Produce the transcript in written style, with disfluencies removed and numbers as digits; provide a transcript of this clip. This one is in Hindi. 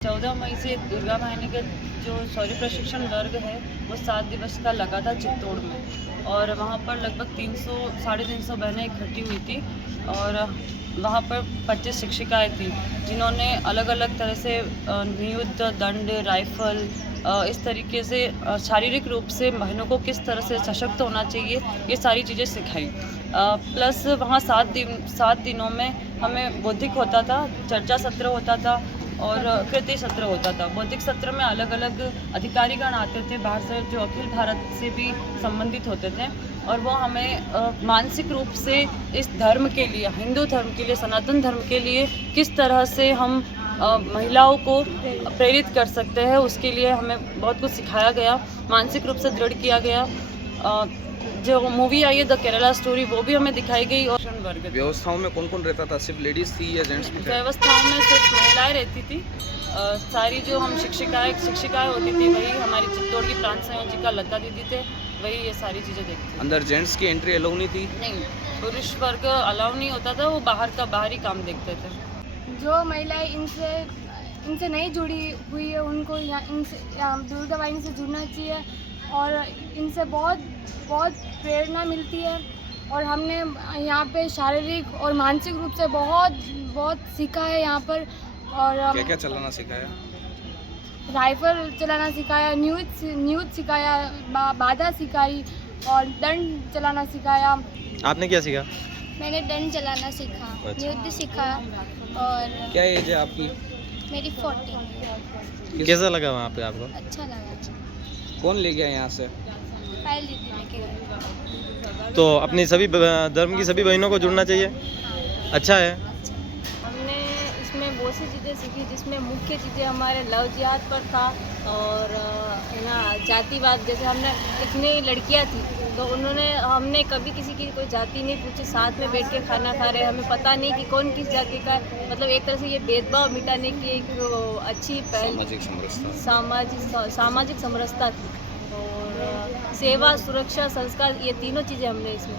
14 मई से दुर्गा वाहिनी का जो शौर्य प्रशिक्षण वर्ग है वो 7 दिवस का लगा था चित्तौड़ में, और वहाँ पर लगभग 300-350 बहनें इकट्ठी हुई थी। और वहाँ पर 25 शिक्षिकाएँ थी जिन्होंने अलग अलग तरह से नियुद्ध, दंड, राइफल, इस तरीके से शारीरिक रूप से बहनों को किस तरह से सशक्त होना चाहिए, ये सारी चीज़ें सिखाई। प्लस वहाँ 7 दिनों में हमें बौद्धिक होता था, चर्चा सत्र होता था और कृति सत्र होता था। बौद्धिक सत्र में अलग अलग अधिकारीगण आते थे बाहर से, जो अखिल भारत से भी संबंधित होते थे, और वो हमें मानसिक रूप से इस धर्म के लिए, हिंदू धर्म के लिए, सनातन धर्म के लिए किस तरह से हम महिलाओं को प्रेरित कर सकते हैं, उसके लिए हमें बहुत कुछ सिखाया गया, मानसिक रूप से दृढ़ किया गया। जो मूवी आई है द केरला स्टोरी, वो भी हमें दिखाई गई। और वर्ग व्यवस्थाओं में कौन कौन रहता था? सिर्फ लेडीज थी या जेंट्स भी थे? व्यवस्थाओं में सिर्फ महिलाएं रहती थी। सारी जो हम शिक्षिकाएं होती थी वही हमारी चित्तौड़ की प्रांत संयोजिका लता दीदी थे, वही ये सारी चीज़ें देखती थी। अंदर जेंट्स की एंट्री अलाउ नहीं थी? नहीं, पुरुष वर्ग अलाउ नहीं होता था, वो बाहरी काम देखते थे। जो महिलाएं इनसे नहीं जुड़ी हुई है उनको इनसे दुर्गा वाहिनी से जुड़ना चाहिए, और इनसे बहुत प्रेरणा मिलती है। और हमने यहाँ पे शारीरिक और मानसिक रूप से बहुत सीखा है यहाँ पर। और क्या क्या चलाना सिखाया? राइफल चलाना सिखाया, न्यूज सिखाया, बाधा सिखाई और दंड चलाना सिखाया। आपने क्या सीखा? मैंने दंड चलाना सीखा, अच्छा। युद्ध सीखा। और क्या एज है आपकी? मेरी 14। कैसा लगा वहाँ पे आपको? अच्छा लगा। कौन ले गया यहाँ से? पहले दीदी लेके गए। तो अपनी सभी धर्म की सभी बहनों को जुड़ना चाहिए, अच्छा है। हमने इसमें बहुत सी चीज़ें सीखी, जिसमें मुख्य चीज़ें हमारे लव जिहाद पर था, और है ना जातिवाद। जैसे हमने इतनी लड़कियां थी तो हमने कभी किसी की कोई जाति नहीं पूछी, साथ में बैठ के खाना खा रहे, हमें पता नहीं कि कौन किस जाति का है। मतलब एक तरह से ये भेदभाव मिटाने की एक अच्छी पहल, सामाजिक समरसता थी। और सेवा, सुरक्षा, संस्कार, ये तीनों चीज़ें हमने इसमें